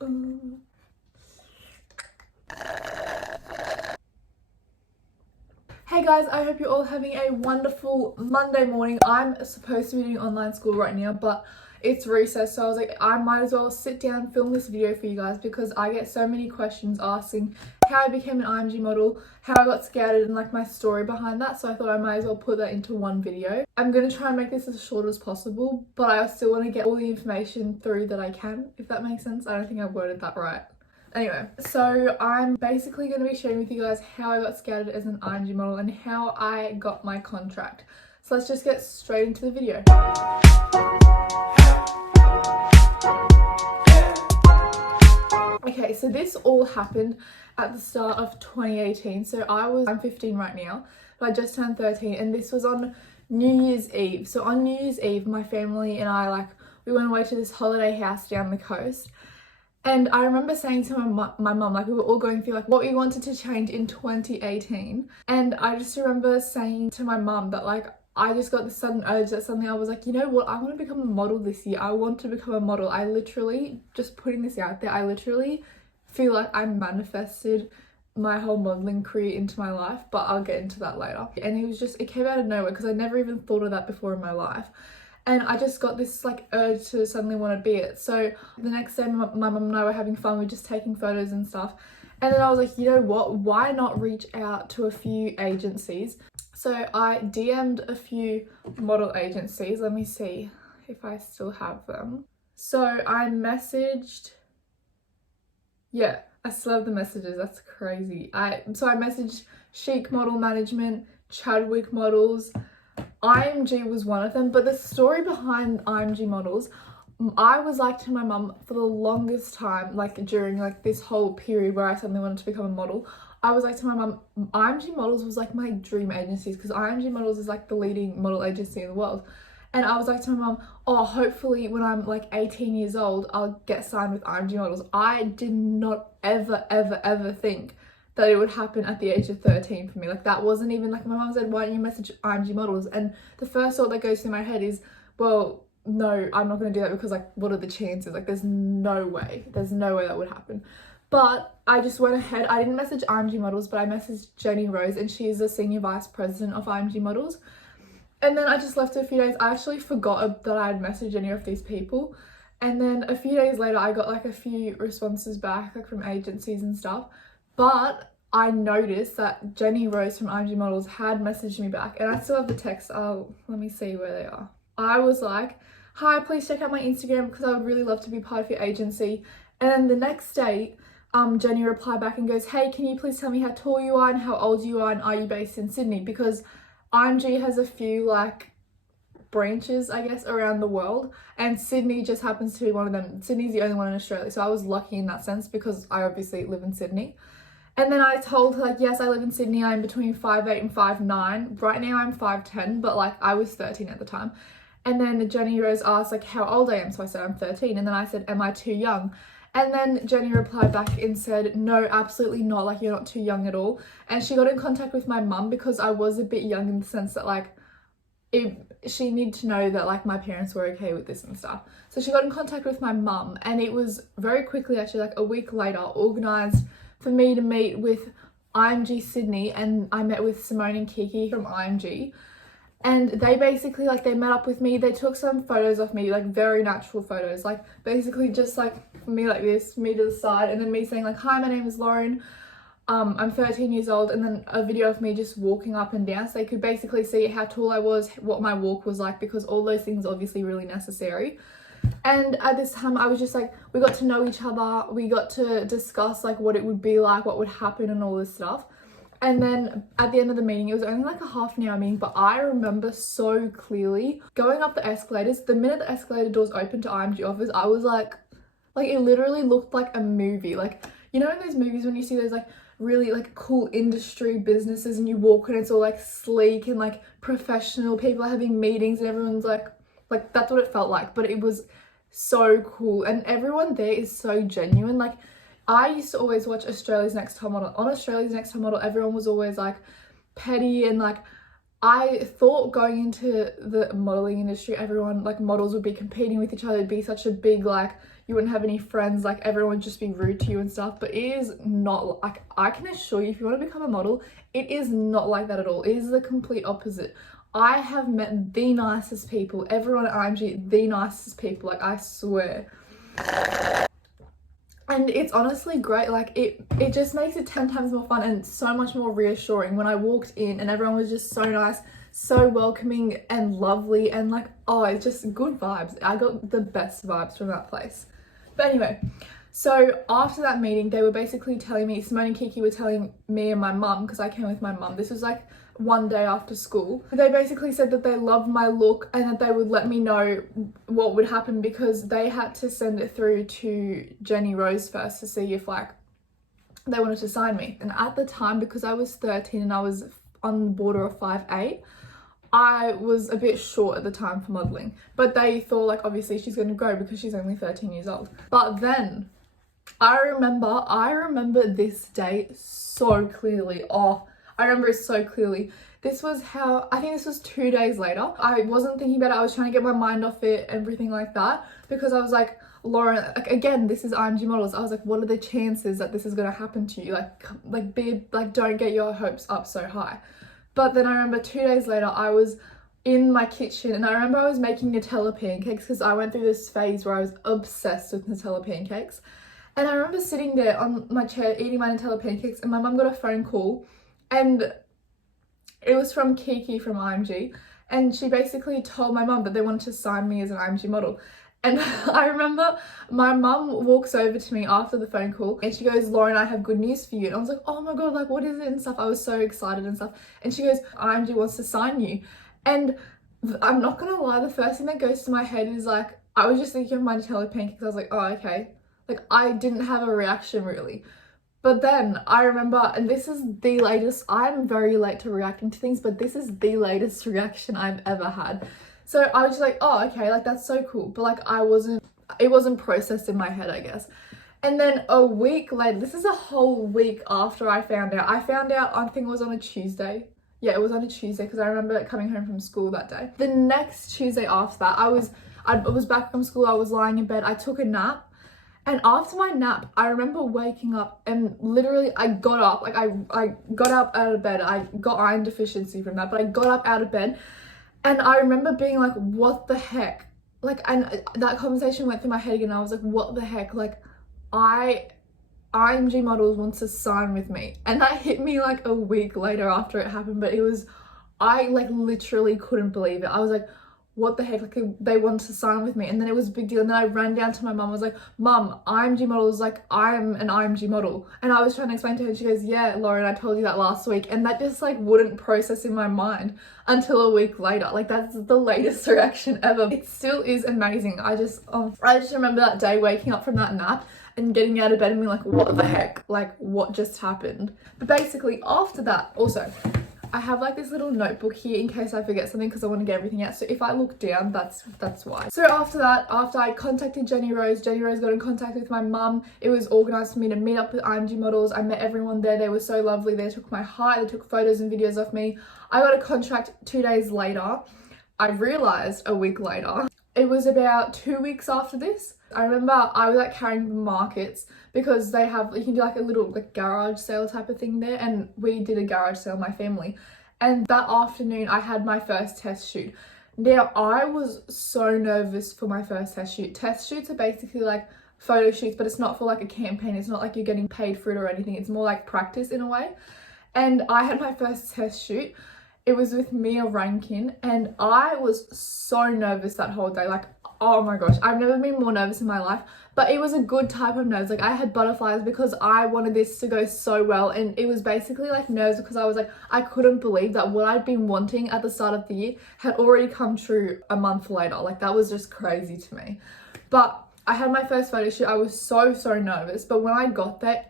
Hey guys, I hope you're all having a wonderful Monday morning. I'm supposed to be doing online school right now, but it's recess, so I was like, I might as well sit down and film this video for you guys because I get so many questions asking how I became an IMG model, how I got scouted, and like my story behind that, so I thought I might as well put that into one video. I'm going to try and make this as short as possible, but I still want to get all the information through that I can, if that makes sense. I don't think I worded that right. Anyway, so I'm basically going to be sharing with you guys how I got scouted as an IMG model and how I got my contract. So let's just get straight into the video. Okay, so this all happened at the start of 2018. So I'm 15 right now, but I just turned 13, and this was on New Year's Eve. So on New Year's Eve, my family and I, we went away to this holiday house down the coast. And I remember saying to my mum, we were all going through what we wanted to change in 2018. And I just remember saying to my mum that I just got this sudden urge that suddenly I was like, you know what, I want to become a model this year. I want to become a model. I literally, just putting this out there, I literally feel like I manifested my whole modeling career into my life, but I'll get into that later. And it came out of nowhere because I never even thought of that before in my life. And I just got this urge to suddenly want to be it. So the next day, my mum and I were having fun. We were just taking photos and stuff. And then I was like, you know what? Why not reach out to a few agencies? So I DM'd a few model agencies. Let me see if I still have them. So I messaged... Yeah, I still have the messages. That's crazy. So I messaged Chic Model Management, Chadwick Models. IMG was one of them, but the story behind IMG Models, I was to my mum for the longest time, during this whole period where I suddenly wanted to become a model, I was to my mum, IMG Models was my dream agencies because IMG Models is the leading model agency in the world. And I was to my mum, oh, hopefully when I'm 18 years old, I'll get signed with IMG Models. I did not ever think that it would happen at the age of 13 for me. That wasn't even my mum said, why don't you message IMG Models? And the first thought that goes through my head is, well, no, I'm not going to do that because what are the chances? There's no way that would happen. But I just went ahead. I didn't message IMG Models, but I messaged Jenny Rose, and she is the senior vice president of IMG Models. And then I just left it a few days. I actually forgot that I had messaged any of these people. And then a few days later, I got a few responses back from agencies and stuff. But I noticed that Jenny Rose from IMG Models had messaged me back, and I still have the text. Oh, let me see where they are. I was like, hi, please check out my Instagram because I would really love to be part of your agency. And then the next day, Jenny replied back and goes, hey, can you please tell me how tall you are and how old you are and are you based in Sydney? Because IMG has a few branches, I guess, around the world, and Sydney just happens to be one of them. Sydney's the only one in Australia, so I was lucky in that sense because I obviously live in Sydney. And then I told her, yes, I live in Sydney. I'm between 5'8" and 5'9". Right now I'm 5'10", but I was 13 at the time. And then Jenny Rose asked how old I am. So I said I'm 13. And then I said, am I too young? And then Jenny replied back and said, no, absolutely not. You're not too young at all. And she got in contact with my mum because I was a bit young in the sense that she needed to know that my parents were okay with this and stuff. So she got in contact with my mum, and it was very quickly, actually a week later, organised for me to meet with IMG Sydney, and I met with Simone and Kiki from IMG. And they basically they met up with me. They took some photos of me, very natural photos, basically just me this, me to the side, and then me saying hi, my name is Lauren, I'm 13 years old, and then a video of me just walking up and down so they could basically see how tall I was, what my walk was because all those things are obviously really necessary. And at this time I was just we got to know each other, we got to discuss what it would be what would happen and all this stuff. And then at the end of the meeting, it was only a half an hour meeting, but I remember so clearly going up the escalators. The minute the escalator doors opened to IMG office, I was it literally looked like a movie. You know in those movies when you see those really cool industry businesses and you walk and it's all sleek and professional, people are having meetings and everyone's that's what it felt like. But it was so cool, and everyone there is so genuine. I used to always watch Australia's Next Top Model. On Australia's Next Top Model, everyone was always petty, and I thought going into the modeling industry, everyone models would be competing with each other. It'd be such a big you wouldn't have any friends, like everyone would just be rude to you and stuff. But it is not like, I can assure you, if you want to become a model, it is not like that at all. It is the complete opposite. I have met the nicest people, everyone at IMG, the nicest people, like I swear. And it's honestly great, like it just makes it 10 times more fun and so much more reassuring when I walked in and everyone was just so nice, so welcoming and lovely, and like, oh, it's just good vibes. I got the best vibes from that place. But anyway, so after that meeting, they were basically telling me, Simone and Kiki were telling me and my mum, because I came with my mum, this was like one day after school, they basically said that they loved my look and that they would let me know what would happen, because they had to send it through to Jenny Rose first to see if like they wanted to sign me. And at the time, because I was 13 and I was on the border of 5'8", I was a bit short at the time for modelling, but they thought like obviously she's going to grow because she's only 13 years old. But then I remember this day so clearly. Oh, I remember it so clearly. This was how, I think this was 2 days later. I wasn't thinking about it. I was trying to get my mind off it, everything like that, because I was like, Lauren, like, again, this is IMG Models. I was like, what are the chances that this is going to happen to you? Like don't get your hopes up so high. But then I remember 2 days later, I was in my kitchen and I remember I was making Nutella pancakes, because I went through this phase where I was obsessed with Nutella pancakes. And I remember sitting there on my chair eating my Nutella pancakes, and my mum got a phone call, and it was from Kiki from IMG, and she basically told my mum that they wanted to sign me as an IMG model. And I remember my mum walks over to me after the phone call and she goes, Lauren, I have good news for you. And I was like, oh my god, like what is it and stuff. I was so excited and stuff. And she goes, IMG wants to sign you. And I'm not gonna lie, the first thing that goes to my head is like, I was just thinking of my Nutella pancakes. I was like, oh, okay. Like I didn't have a reaction really. But then I remember, and this is the latest, I'm very late to reacting to things, but this is the latest reaction I've ever had. So I was just like, oh, okay, like that's so cool. But like it wasn't processed in my head, I guess. And then a week later, this is a whole week after I found out, I think it was on a Tuesday. Yeah, it was on a Tuesday, because I remember coming home from school that day. The next Tuesday after that, I was back from school, I was lying in bed, I took a nap. And after my nap, I remember waking up and literally I got up, like I got up out of bed. I got iron deficiency from that, but I got up out of bed and I remember being like, what the heck? Like, and that conversation went through my head again. I was like, what the heck? Like, IMG Models wants to sign with me. And that hit me like a week later after it happened, but I like literally couldn't believe it. I was like, what the heck, like they wanted to sign with me. And then it was a big deal, and then I ran down to my mum. I was like, Mum, IMG Models, like I'm an IMG model. And I was trying to explain to her, and she goes, yeah, Lauren, I told you that last week. And that just like wouldn't process in my mind until a week later. Like that's the latest reaction ever. It still is amazing. I just remember that day waking up from that nap and getting out of bed and being like, what the heck, like what just happened? But basically after that, also I have like this little notebook here in case I forget something, because I want to get everything out. So if I look down, that's why. So after that, after I contacted Jenny Rose got in contact with my mum. It was organised for me to meet up with IMG Models. I met everyone there. They were so lovely. They took my height. They took photos and videos of me. I got a contract 2 days later. I realised a week later. It was about 2 weeks after this. I remember I was at Carrington Markets, because they have, you can do like a little like garage sale type of thing there, and we did a garage sale, my family. And that afternoon I had my first test shoot. Now I was so nervous for my first test shoot. Test shoots are basically like photo shoots, but it's not for like a campaign. It's not like you're getting paid for it or anything. It's more like practice in a way. And I had my first test shoot. It was with Mia Rankin, and I was so nervous that whole day. Like, oh my gosh, I've never been more nervous in my life, but it was a good type of nerves. Like I had butterflies because I wanted this to go so well, and it was basically like nerves because I was like, I couldn't believe that what I'd been wanting at the start of the year had already come true a month later. Like that was just crazy to me. But I had my first photo shoot. I was so nervous, but when I got there,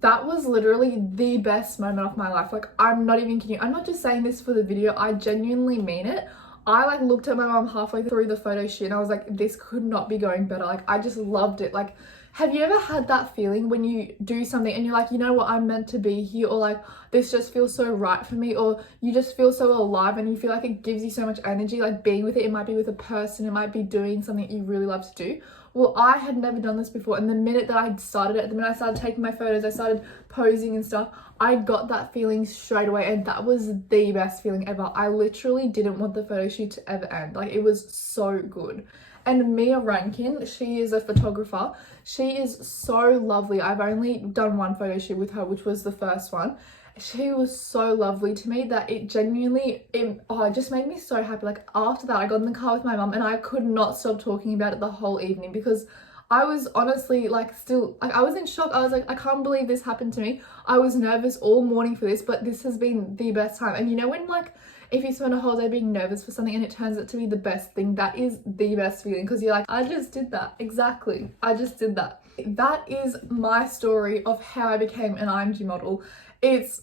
that was literally the best moment of my life. Like, I'm not even kidding. I'm not just saying this for the video. I genuinely mean it. I like looked at my mom halfway through the photo shoot and I was like, this could not be going better. Like, I just loved it. Like, have you ever had that feeling when you do something and you're like, you know what, I'm meant to be here, or like, this just feels so right for me, or you just feel so alive and you feel like it gives you so much energy, like being with it. It might be with a person, it might be doing something you really love to do. Well, I had never done this before, and the minute that I started it, the minute I started taking my photos, I started posing and stuff, I got that feeling straight away, and that was the best feeling ever. I literally didn't want the photo shoot to ever end. Like, it was so good. And Mia Rankin, she is a photographer. She is so lovely. I've only done one photo shoot with her, which was the first one. She was so lovely to me that it genuinely, it just made me so happy. Like, after that, I got in the car with my mum and I could not stop talking about it the whole evening, because I was honestly like still, like, I was in shock. I was like, I can't believe this happened to me. I was nervous all morning for this, but this has been the best time. And you know, when like, if you spend a whole day being nervous for something and it turns out to be the best thing, that is the best feeling, because you're like, I just did that. Exactly. I just did that. That is my story of how I became an IMG model. It's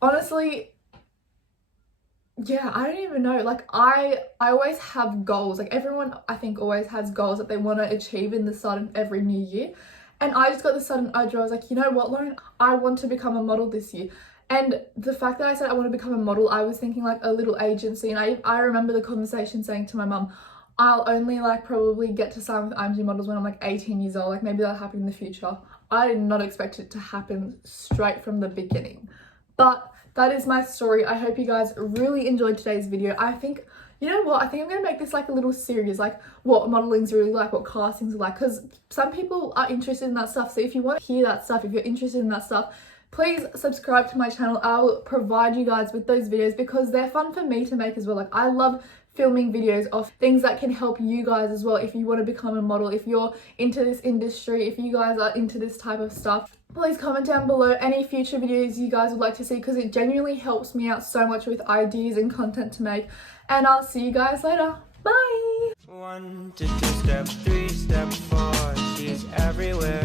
honestly, yeah, I don't even know. Like, I always have goals. Like, everyone, I think, always has goals that they want to achieve in the start of every new year. And I just got this sudden urge where I was like, you know what, Lauren, I want to become a model this year. And the fact that I said I want to become a model, I was thinking like a little agency. And I remember the conversation saying to my mum, I'll only like probably get to sign with IMG Models when I'm like 18 years old. Like, maybe that'll happen in the future. I did not expect it to happen straight from the beginning. But that is my story. I hope you guys really enjoyed today's video. I think, you know what, I think I'm going to make this like a little series, like what modeling's really like, what castings are like, because some people are interested in that stuff. So if you want to hear that stuff, if you're interested in that stuff, please subscribe to my channel. I'll provide you guys with those videos because they're fun for me to make as well. Like, I love filming videos of things that can help you guys as well if you want to become a model, if you're into this industry, if you guys are into this type of stuff. Please comment down below any future videos you guys would like to see, because it genuinely helps me out so much with ideas and content to make. And I'll see you guys later. Bye! 1 to 2 step 3 step 4, she's everywhere.